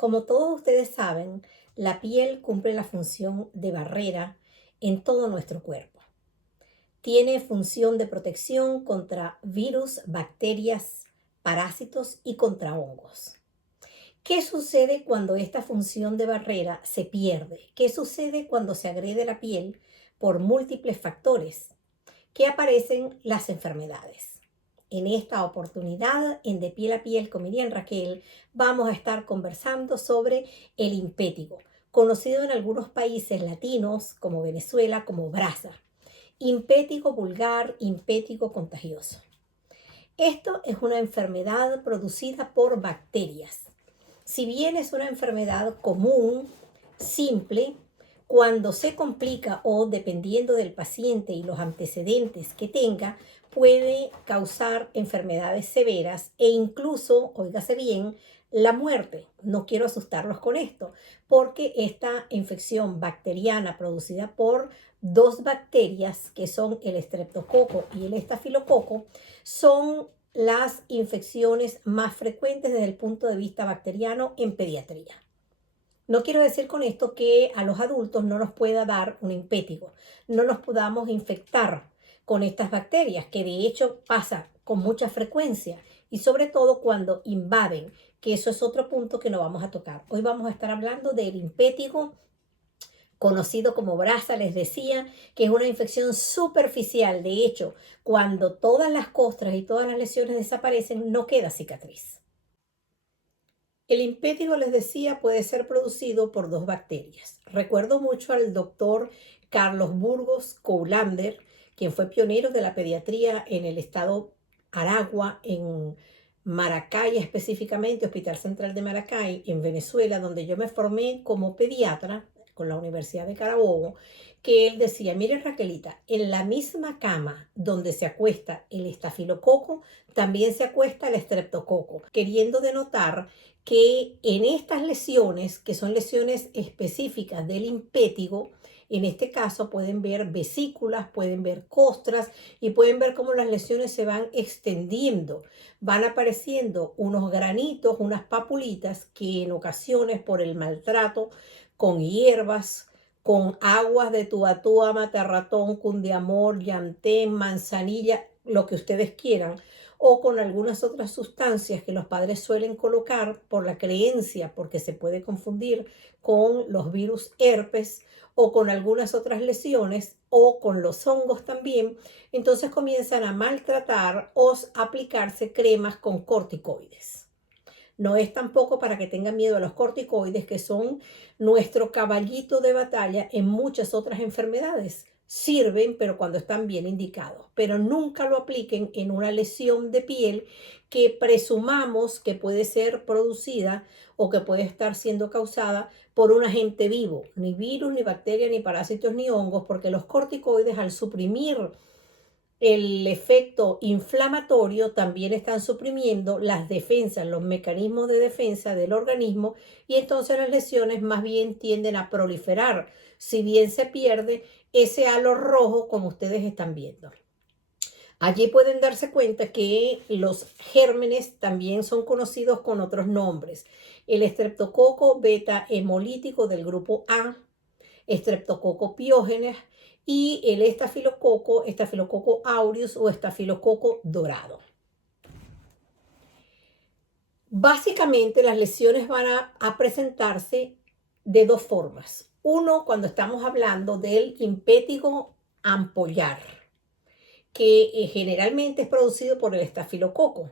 Como todos ustedes saben, la piel cumple la función de barrera en todo nuestro cuerpo. Tiene función de protección contra virus, bacterias, parásitos y contra hongos. ¿Qué sucede cuando esta función de barrera se pierde? ¿Qué sucede cuando se agrede la piel por múltiples factores? ¿Qué aparecen las enfermedades? En esta oportunidad, en De Piel a Piel con Miriam Raquel, vamos a estar conversando sobre el impétigo, conocido en algunos países latinos como Venezuela como brasa. Impétigo vulgar, impétigo contagioso. Esto es una enfermedad producida por bacterias. Si bien es una enfermedad común, simple, cuando se complica o dependiendo del paciente y los antecedentes que tenga, puede causar enfermedades severas e incluso, óigase bien, la muerte. No quiero asustarlos con esto, porque esta infección bacteriana producida por dos bacterias, que son el estreptococo y el estafilococo, son las infecciones más frecuentes desde el punto de vista bacteriano en pediatría. No quiero decir con esto que a los adultos no nos pueda dar un impétigo, no nos podamos infectar con estas bacterias, que de hecho pasa con mucha frecuencia y sobre todo cuando invaden, que eso es otro punto que no vamos a tocar. Hoy vamos a estar hablando del impétigo conocido como brasa, les decía, que es una infección superficial. De hecho, cuando todas las costras y todas las lesiones desaparecen, no queda cicatriz. El impétigo, les decía, puede ser producido por dos bacterias. Recuerdo mucho al doctor Carlos Burgos Coulander, quien fue pionero de la pediatría en el estado Aragua, en Maracay específicamente, Hospital Central de Maracay, en Venezuela, donde yo me formé como pediatra con la Universidad de Carabobo, que él decía: mire Raquelita, en la misma cama donde se acuesta el estafilococo, también se acuesta el estreptococo, queriendo denotar que en estas lesiones, que son lesiones específicas del impétigo, en este caso pueden ver vesículas, pueden ver costras y pueden ver cómo las lesiones se van extendiendo. Van apareciendo unos granitos, unas papulitas que en ocasiones por el maltrato con hierbas, con aguas de tuatúa, matarratón, cundiamor, llantén, manzanilla, lo que ustedes quieran, o con algunas otras sustancias que los padres suelen colocar por la creencia, porque se puede confundir con los virus herpes o con algunas otras lesiones o con los hongos también. Entonces comienzan a maltratar o aplicarse cremas con corticoides. No es tampoco para que tengan miedo a los corticoides, que son nuestro caballito de batalla en muchas otras enfermedades. Sirven, pero cuando están bien indicados. Pero nunca lo apliquen en una lesión de piel que presumamos que puede ser producida o que puede estar siendo causada por un agente vivo. Ni virus, ni bacterias, ni parásitos, ni hongos, porque los corticoides, al suprimir el efecto inflamatorio, también están suprimiendo las defensas, los mecanismos de defensa del organismo, y entonces las lesiones más bien tienden a proliferar, si bien se pierde ese halo rojo como ustedes están viendo. Allí pueden darse cuenta que los gérmenes también son conocidos con otros nombres: el estreptococo beta hemolítico del grupo A, Streptococcus pyogenes, y el estafilococo aureus o estafilococo dorado. Básicamente las lesiones van a presentarse de dos formas. Uno, cuando estamos hablando del impétigo ampollar, que generalmente es producido por el estafilococo,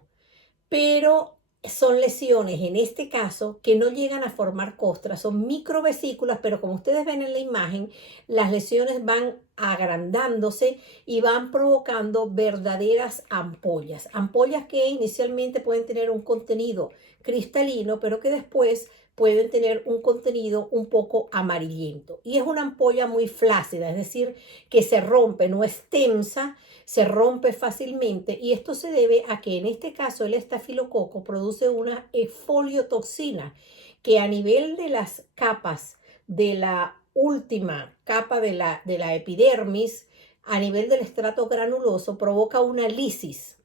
pero son lesiones en este caso que no llegan a formar costras, son microvesículas, pero como ustedes ven en la imagen, las lesiones van agrandándose y van provocando verdaderas ampollas. Ampollas que inicialmente pueden tener un contenido cristalino, pero que después pueden tener un contenido un poco amarillento. Y es una ampolla muy flácida, es decir, que se rompe, no es tensa, se rompe fácilmente, y esto se debe a que en este caso el estafilococo produce una esfoliotoxina que a nivel de las capas de la última capa de la epidermis, a nivel del estrato granuloso, provoca una lisis.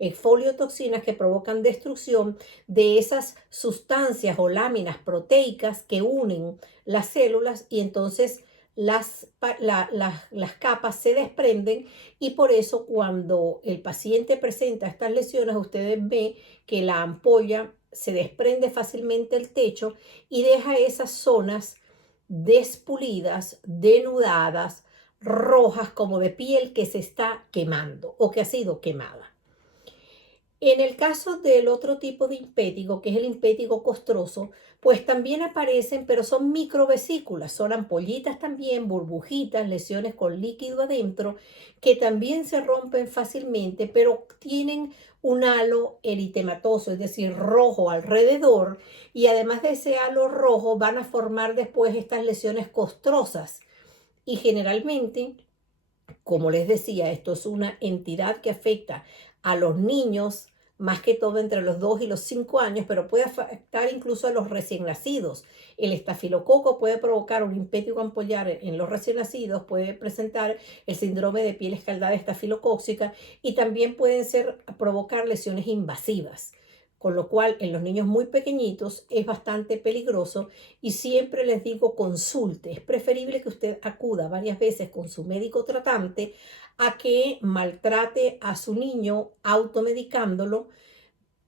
exfoliotoxinas que provocan destrucción de esas sustancias o láminas proteicas que unen las células y entonces las capas se desprenden y por eso cuando el paciente presenta estas lesiones, ustedes ven que la ampolla se desprende fácilmente el techo y deja esas zonas despulidas, denudadas, rojas como de piel que se está quemando o que ha sido quemada. En el caso del otro tipo de impétigo, que es el impétigo costroso, pues también aparecen, pero son microvesículas, son ampollitas también, burbujitas, lesiones con líquido adentro, que también se rompen fácilmente, pero tienen un halo eritematoso, es decir, rojo alrededor, y además de ese halo rojo van a formar después estas lesiones costrosas. Y generalmente, como les decía, esto es una entidad que afecta a los niños, más que todo entre los 2 y los 5 años, pero puede afectar incluso a los recién nacidos. El estafilococo puede provocar un impétigo ampollar en los recién nacidos, puede presentar el síndrome de piel escaldada estafilocóxica y también pueden provocar lesiones invasivas. Con lo cual, en los niños muy pequeñitos es bastante peligroso y siempre les digo consulte. Es preferible que usted acuda varias veces con su médico tratante a que maltrate a su niño automedicándolo,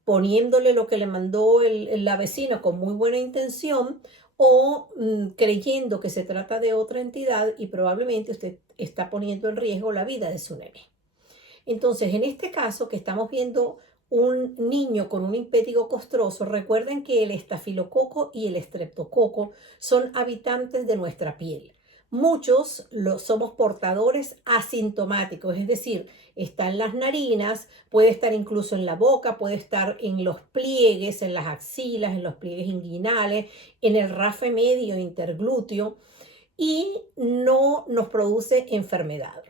poniéndole lo que le mandó la vecina con muy buena intención o creyendo que se trata de otra entidad y probablemente usted está poniendo en riesgo la vida de su nene. Entonces, en este caso que estamos viendo un niño con un impétigo costroso, recuerden que el estafilococo y el estreptococo son habitantes de nuestra piel. Muchos somos portadores asintomáticos, es decir, está en las narinas, puede estar incluso en la boca, puede estar en los pliegues, en las axilas, en los pliegues inguinales, en el rafe medio interglúteo y no nos produce enfermedad.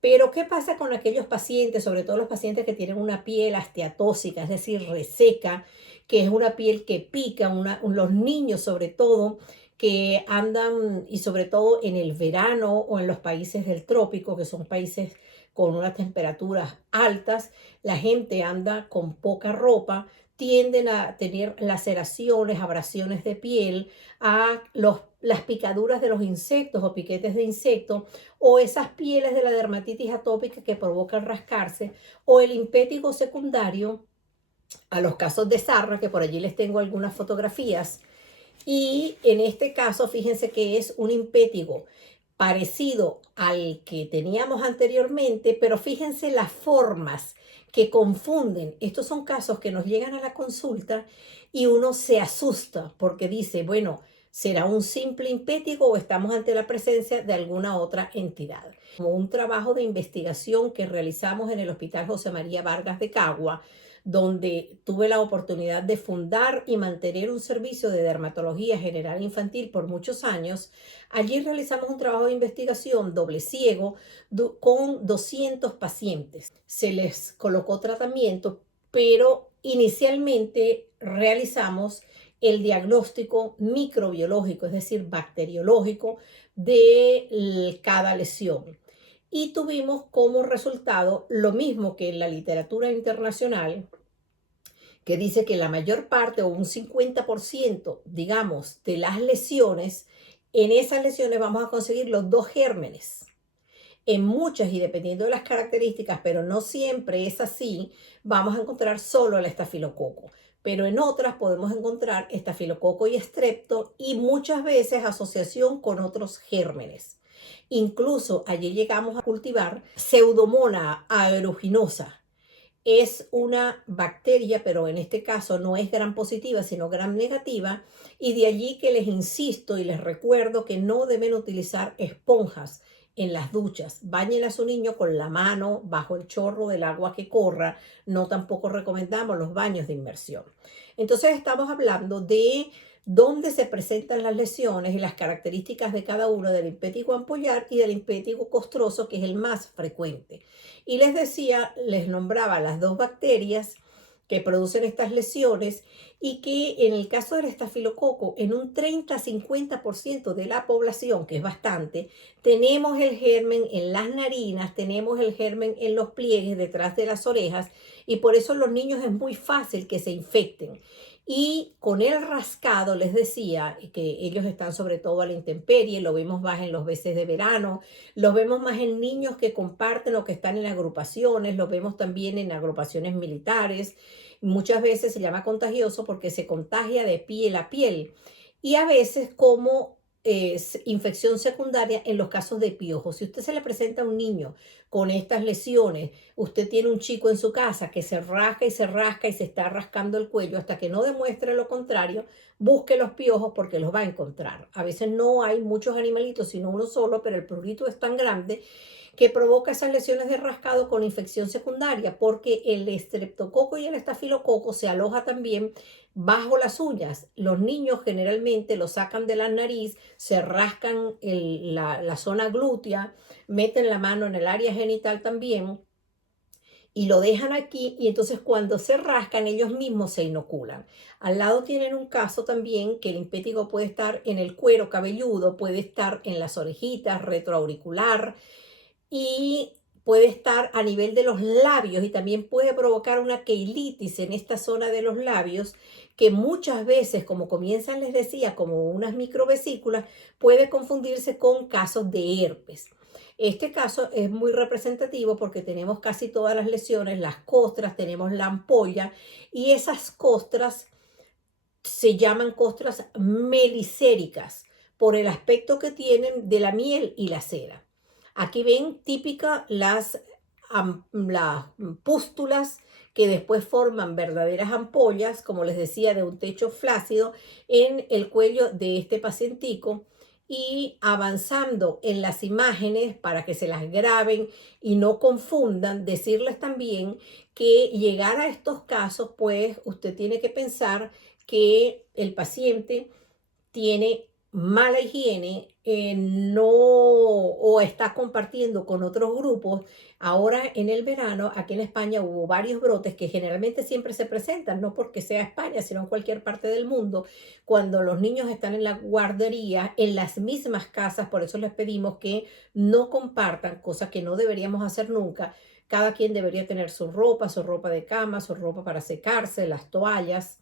Pero, ¿qué pasa con aquellos pacientes, sobre todo los pacientes que tienen una piel asteatóxica, es decir, reseca, que es una piel que pica, los niños sobre todo, que andan, y sobre todo en el verano o en los países del trópico, que son países con unas temperaturas altas, la gente anda con poca ropa, tienden a tener laceraciones, abrasiones de piel, las picaduras de los insectos o piquetes de insectos, o esas pieles de la dermatitis atópica que provocan rascarse, o el impétigo secundario a los casos de sarna, que por allí les tengo algunas fotografías. Y en este caso, fíjense que es un impétigo parecido al que teníamos anteriormente, pero fíjense las formas que confunden. Estos son casos que nos llegan a la consulta y uno se asusta porque dice, bueno, ¿será un simple impétigo o estamos ante la presencia de alguna otra entidad? Como un trabajo de investigación que realizamos en el Hospital José María Vargas de Cagua, donde tuve la oportunidad de fundar y mantener un servicio de dermatología general infantil por muchos años. Allí realizamos un trabajo de investigación doble ciego con 200 pacientes. Se les colocó tratamiento, pero inicialmente realizamos el diagnóstico microbiológico, es decir, bacteriológico de cada lesión. Y tuvimos como resultado lo mismo que en la literatura internacional, que dice que la mayor parte o un 50%, digamos, de las lesiones, en esas lesiones vamos a conseguir los dos gérmenes. En muchas y dependiendo de las características, pero no siempre es así, vamos a encontrar solo el estafilococo. Pero en otras podemos encontrar estafilococo y estrepto y muchas veces asociación con otros gérmenes. Incluso allí llegamos a cultivar Pseudomonas aeruginosa. Es una bacteria, pero en este caso no es gram positiva, sino gram negativa, y de allí que les insisto y les recuerdo que no deben utilizar esponjas en las duchas. Bañen a su niño con la mano bajo el chorro del agua que corra. No tampoco recomendamos los baños de inmersión. Entonces estamos hablando de dónde se presentan las lesiones y las características de cada uno del impétigo ampollar y del impétigo costroso, que es el más frecuente. Y les decía, les nombraba las dos bacterias que producen estas lesiones y que en el caso del estafilococo, en un 30-50% de la población, que es bastante, tenemos el germen en las narinas, tenemos el germen en los pliegues detrás de las orejas y por eso los niños es muy fácil que se infecten. Y con el rascado, les decía que ellos están sobre todo a la intemperie, lo vemos más en los meses de verano, los vemos más en niños que comparten o que están en agrupaciones, los vemos también en agrupaciones militares. Muchas veces se llama contagioso porque se contagia de piel a piel y a veces como infección secundaria en los casos de piojos. Si usted se le presenta a un niño con estas lesiones, usted tiene un chico en su casa que se rasca y se rasca y se está rascando el cuello hasta que no demuestre lo contrario, busque los piojos porque los va a encontrar. A veces no hay muchos animalitos, sino uno solo, pero el prurito es tan grande que provoca esas lesiones de rascado con infección secundaria, porque el estreptococo y el estafilococo se aloja también bajo las uñas. Los niños generalmente lo sacan de la nariz, se rascan la zona glútea, meten la mano en el área genital también y lo dejan aquí y entonces cuando se rascan ellos mismos se inoculan. Al lado tienen un caso también que el impétigo puede estar en el cuero cabelludo, puede estar en las orejitas, retroauricular, y puede estar a nivel de los labios y también puede provocar una queilitis en esta zona de los labios que muchas veces, como comienzan, les decía, como unas microvesículas, puede confundirse con casos de herpes. Este caso es muy representativo porque tenemos casi todas las lesiones, las costras, tenemos la ampolla y esas costras se llaman costras melicéricas por el aspecto que tienen de la miel y la cera. Aquí ven típica las pústulas que después forman verdaderas ampollas, como les decía, de un techo flácido en el cuello de este pacientico y avanzando en las imágenes para que se las graben y no confundan, decirles también que llegar a estos casos, pues usted tiene que pensar que el paciente tiene mala higiene, no o está compartiendo con otros grupos. Ahora en el verano, aquí en España hubo varios brotes que generalmente siempre se presentan, no porque sea España, sino en cualquier parte del mundo, cuando los niños están en la guardería, en las mismas casas, por eso les pedimos que no compartan, cosa que no deberíamos hacer nunca. Cada quien debería tener su ropa de cama, su ropa para secarse, las toallas,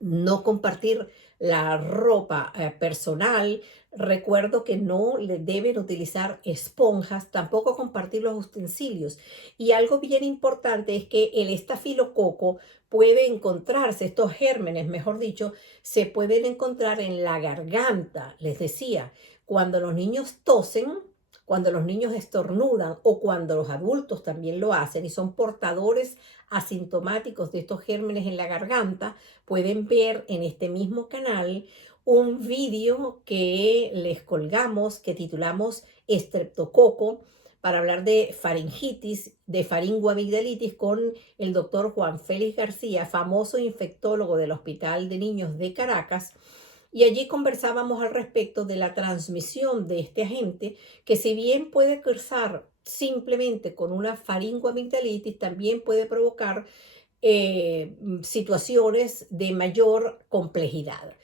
no compartir la ropa personal. Recuerdo que no le deben utilizar esponjas, tampoco compartir los utensilios. Y algo bien importante es que el estafilococo puede encontrarse, estos gérmenes, mejor dicho, se pueden encontrar en la garganta. Les decía, cuando los niños tosen, cuando los niños estornudan o cuando los adultos también lo hacen y son portadores asintomáticos de estos gérmenes en la garganta, pueden ver en este mismo canal un vídeo que les colgamos que titulamos Estreptococo para hablar de faringitis, de faringoamigdalitis con el doctor Juan Félix García, famoso infectólogo del Hospital de Niños de Caracas. Y allí conversábamos al respecto de la transmisión de este agente, que si bien puede cursar simplemente con una faringoamigdalitis, también puede provocar situaciones de mayor complejidad.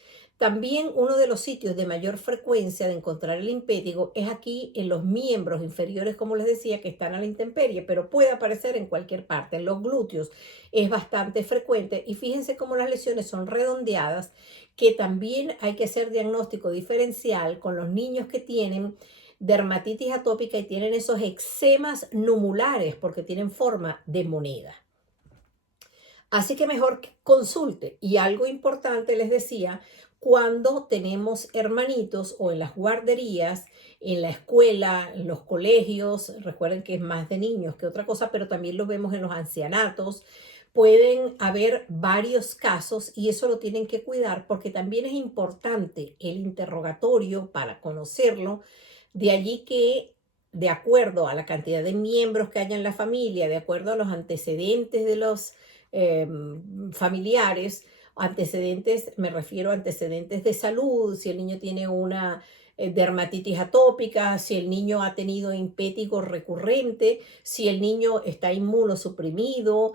También uno de los sitios de mayor frecuencia de encontrar el impétigo es aquí en los miembros inferiores, como les decía, que están a la intemperie, pero puede aparecer en cualquier parte. En los glúteos es bastante frecuente y fíjense cómo las lesiones son redondeadas, que también hay que hacer diagnóstico diferencial con los niños que tienen dermatitis atópica y tienen esos eczemas numulares porque tienen forma de moneda. Así que mejor que consulte. Y algo importante les decía, cuando tenemos hermanitos o en las guarderías, en la escuela, en los colegios, recuerden que es más de niños que otra cosa, pero también lo vemos en los ancianatos, pueden haber varios casos y eso lo tienen que cuidar porque también es importante el interrogatorio para conocerlo. De allí que, de acuerdo a la cantidad de miembros que haya en la familia, de acuerdo a los antecedentes de los eh, familiares, antecedentes, me refiero a antecedentes de salud, si el niño tiene una dermatitis atópica, si el niño ha tenido impétigo recurrente, si el niño está inmunosuprimido,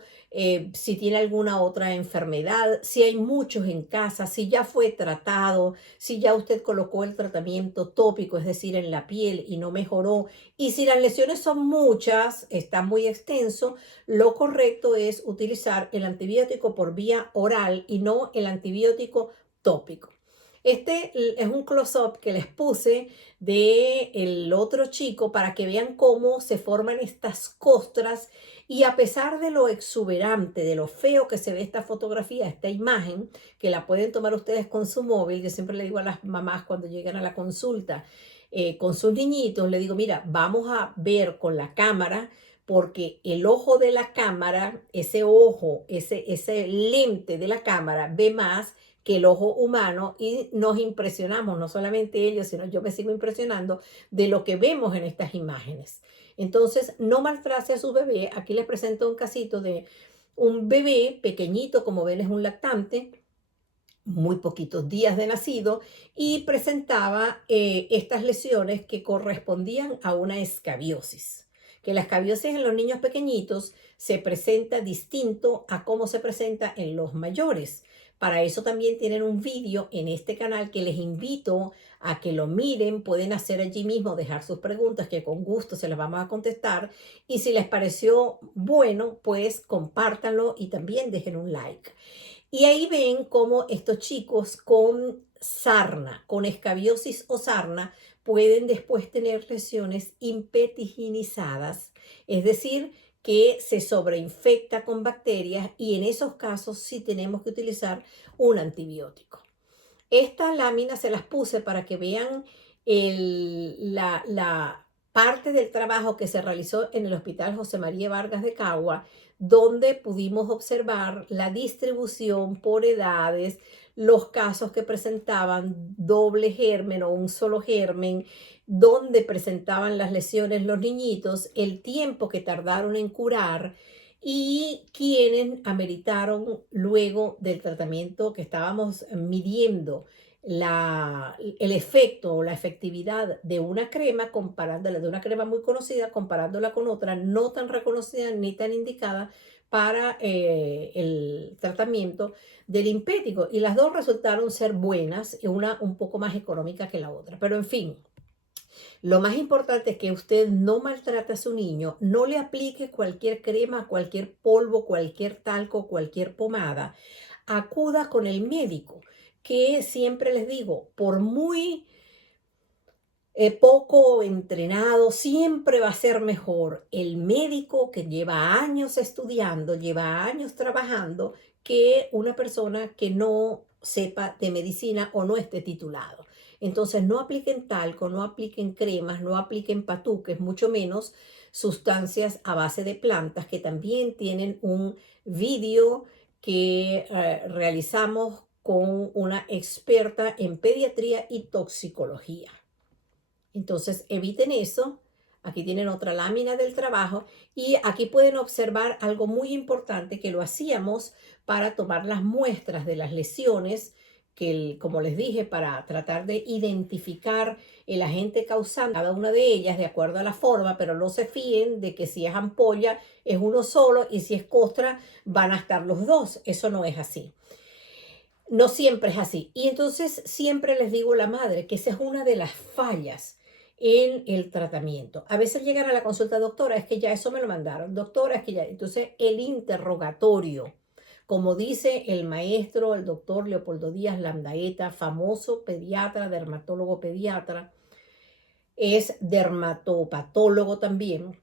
si tiene alguna otra enfermedad, si hay muchos en casa, si ya fue tratado, si ya usted colocó el tratamiento tópico, es decir, en la piel y no mejoró, y si las lesiones son muchas, está muy extenso, lo correcto es utilizar el antibiótico por vía oral y no el antibiótico tópico. Este es un close-up que les puse de el otro chico para que vean cómo se forman estas costras y a pesar de lo exuberante, de lo feo que se ve esta fotografía, esta imagen, que la pueden tomar ustedes con su móvil, yo siempre le digo a las mamás cuando llegan a la consulta con sus niñitos, le digo, mira, vamos a ver con la cámara porque el ojo de la cámara, ese ojo, ese lente de la cámara ve más que el ojo humano y nos impresionamos, no solamente ellos, sino yo me sigo impresionando de lo que vemos en estas imágenes. Entonces, no maltrate a su bebé. Aquí les presento un casito de un bebé pequeñito, como ven es un lactante, muy poquitos días de nacido, y presentaba estas lesiones que correspondían a una escabiosis. Que la escabiosis en los niños pequeñitos se presenta distinto a cómo se presenta en los mayores. Para eso también tienen un vídeo en este canal que les invito a que lo miren. Pueden hacer allí mismo, dejar sus preguntas que con gusto se las vamos a contestar. Y si les pareció bueno, pues compártanlo y también dejen un like. Y ahí ven cómo estos chicos con sarna, con escabiosis o sarna, pueden después tener lesiones impetiginizadas, es decir, que se sobreinfecta con bacterias y en esos casos sí tenemos que utilizar un antibiótico. Estas láminas se las puse para que vean la parte del trabajo que se realizó en el Hospital José María Vargas de Cagua, donde pudimos observar la distribución por edades, los casos que presentaban doble germen o un solo germen, donde presentaban las lesiones los niñitos, el tiempo que tardaron en curar y quienes ameritaron luego del tratamiento que estábamos midiendo el efecto o la efectividad de una crema, comparándola de una crema muy conocida, comparándola con otra no tan reconocida ni tan indicada para el tratamiento del impético. Y las dos resultaron ser buenas, una un poco más económica que la otra. Pero en fin, lo más importante es que usted no maltrate a su niño, no le aplique cualquier crema, cualquier polvo, cualquier talco, cualquier pomada. Acuda con el médico, que siempre les digo, por muy poco entrenado, siempre va a ser mejor el médico que lleva años estudiando, lleva años trabajando, que una persona que no sepa de medicina o no esté titulado. Entonces no apliquen talco, no apliquen cremas, no apliquen patuques, mucho menos sustancias a base de plantas, que también tienen un vídeo que realizamos con una experta en pediatría y toxicología. Entonces eviten eso. Aquí tienen otra lámina del trabajo y aquí pueden observar algo muy importante que lo hacíamos para tomar las muestras de las lesiones, que como les dije, para tratar de identificar el agente causante, cada una de ellas de acuerdo a la forma, pero no se fíen de que si es ampolla es uno solo y si es costra van a estar los dos. Eso no es así. No siempre es así. Y entonces siempre les digo a la madre que esa es una de las fallas en el tratamiento. A veces llegan a la consulta, doctora, es que ya eso me lo mandaron, doctora, es que ya. Entonces el interrogatorio, como dice el maestro, el doctor Leopoldo Díaz Landaeta, famoso pediatra, dermatólogo pediatra, es dermatopatólogo también.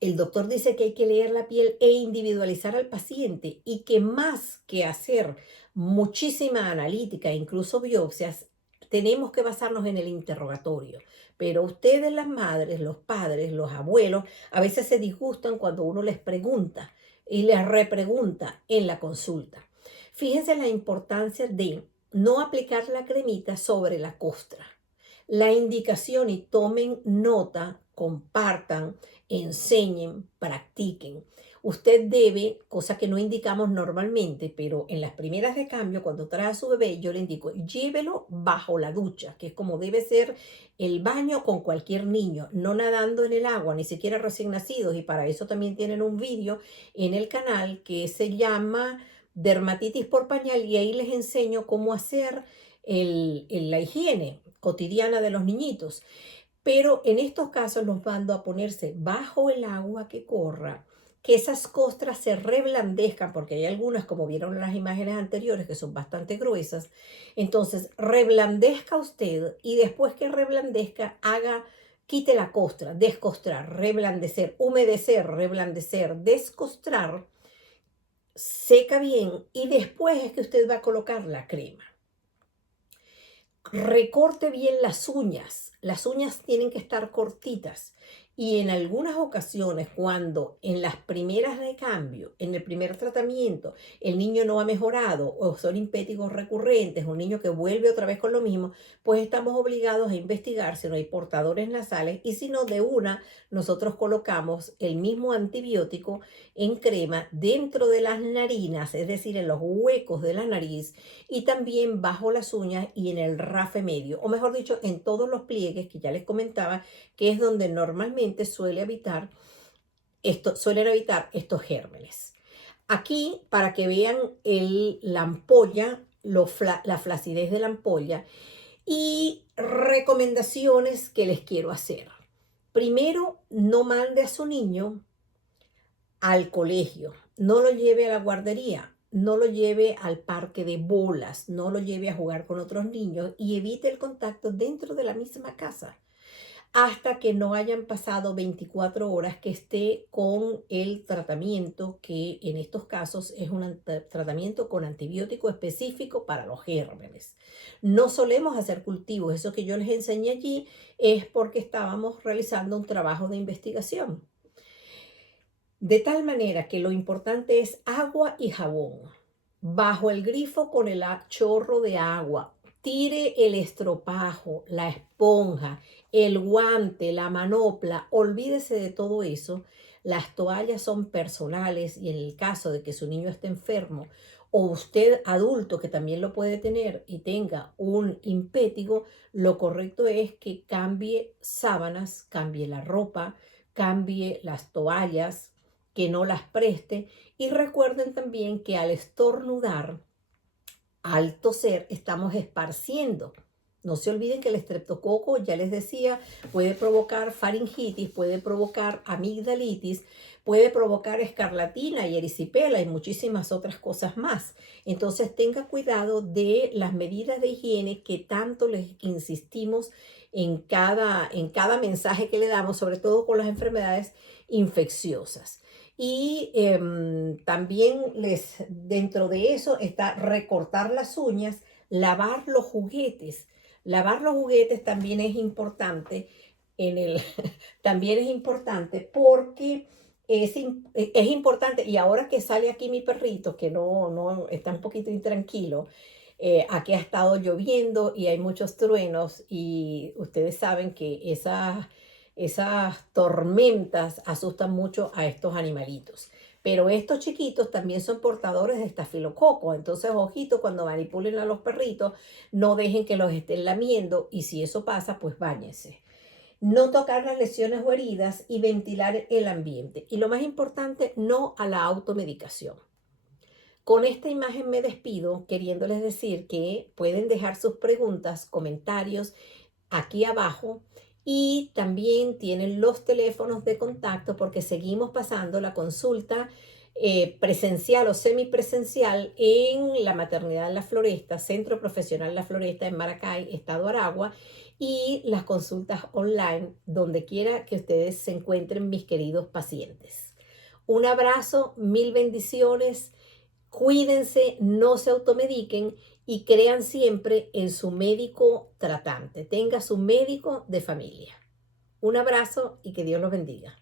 El doctor dice que hay que leer la piel e individualizar al paciente y que más que hacer muchísima analítica, incluso biopsias, tenemos que basarnos en el interrogatorio. Pero ustedes, las madres, los padres, los abuelos, a veces se disgustan cuando uno les pregunta y les repregunta en la consulta. Fíjense la importancia de no aplicar la cremita sobre la costra. La indicación y tomen nota, compartan, enseñen, practiquen. usted debe, cosa que no indicamos normalmente, pero en las primeras de cambio, cuando trae a su bebé, yo le indico, llévelo bajo la ducha, que es como debe ser el baño con cualquier niño, no nadando en el agua, ni siquiera recién nacidos, y para eso también tienen un vídeo en el canal que se llama Dermatitis por pañal, y ahí les enseño cómo hacer la higiene cotidiana de los niñitos. Pero en estos casos los mando a ponerse bajo el agua que corra, que esas costras se reblandezcan, porque hay algunas, como vieron en las imágenes anteriores, que son bastante gruesas. Entonces, reblandezca usted y después que reblandezca, quite la costra, descostrar, reblandecer, humedecer, reblandecer, descostrar, seca bien y después es que usted va a colocar la crema. Recorte bien las uñas. Las uñas tienen que estar cortitas. Y en algunas ocasiones, cuando en las primeras de cambio, en el primer tratamiento, el niño no ha mejorado o son impéticos recurrentes, un niño que vuelve otra vez con lo mismo, pues estamos obligados a investigar si no hay portadores nasales y si no, de una, nosotros colocamos el mismo antibiótico en crema dentro de las narinas, es decir, en los huecos de la nariz y también bajo las uñas y en el rafe medio, o mejor dicho, en todos los pliegues que ya les comentaba, que es donde normalmente suelen habitar estos gérmenes. Aquí, para que vean la ampolla, la flacidez de la ampolla y recomendaciones que les quiero hacer. Primero, no mande a su niño al colegio, no lo lleve a la guardería, no lo lleve al parque de bolas, no lo lleve a jugar con otros niños y evite el contacto dentro de la misma casa hasta que no hayan pasado 24 horas que esté con el tratamiento, que en estos casos es un tratamiento con antibiótico específico para los gérmenes. No solemos hacer cultivos, eso que yo les enseñé allí es porque estábamos realizando un trabajo de investigación. De tal manera que lo importante es agua y jabón. Bajo el grifo con el chorro de agua. Tire el estropajo, la esponja, el guante, la manopla. Olvídese de todo eso. Las toallas son personales y en el caso de que su niño esté enfermo o usted adulto que también lo puede tener y tenga un impétigo, lo correcto es que cambie sábanas, cambie la ropa, cambie las toallas, que no las preste y recuerden también que al estornudar, al toser, estamos esparciendo. No se olviden que el estreptococo, ya les decía, puede provocar faringitis, puede provocar amigdalitis, puede provocar escarlatina y erisipela y muchísimas otras cosas más. Entonces tenga cuidado de las medidas de higiene que tanto les insistimos en cada mensaje que le damos, sobre todo con las enfermedades infecciosas. Y también dentro de eso está recortar las uñas, lavar los juguetes. Lavar los juguetes también es importante también es importante porque es importante. Y ahora que sale aquí mi perrito, que no está un poquito intranquilo, aquí ha estado lloviendo y hay muchos truenos y ustedes saben que esas tormentas asustan mucho a estos animalitos. Pero estos chiquitos también son portadores de estafilococo. Entonces, ojito, cuando manipulen a los perritos, no dejen que los estén lamiendo. Y si eso pasa, pues báñense. No tocar las lesiones o heridas y ventilar el ambiente. Y lo más importante, no a la automedicación. Con esta imagen me despido queriéndoles decir que pueden dejar sus preguntas, comentarios aquí abajo y también tienen los teléfonos de contacto porque seguimos pasando la consulta presencial o semipresencial en la Maternidad La Floresta, Centro Profesional La Floresta en Maracay, Estado Aragua, y las consultas online donde quiera que ustedes se encuentren, mis queridos pacientes. Un abrazo, mil bendiciones. Cuídense, no se automediquen y crean siempre en su médico tratante. Tenga su médico de familia. Un abrazo y que Dios los bendiga.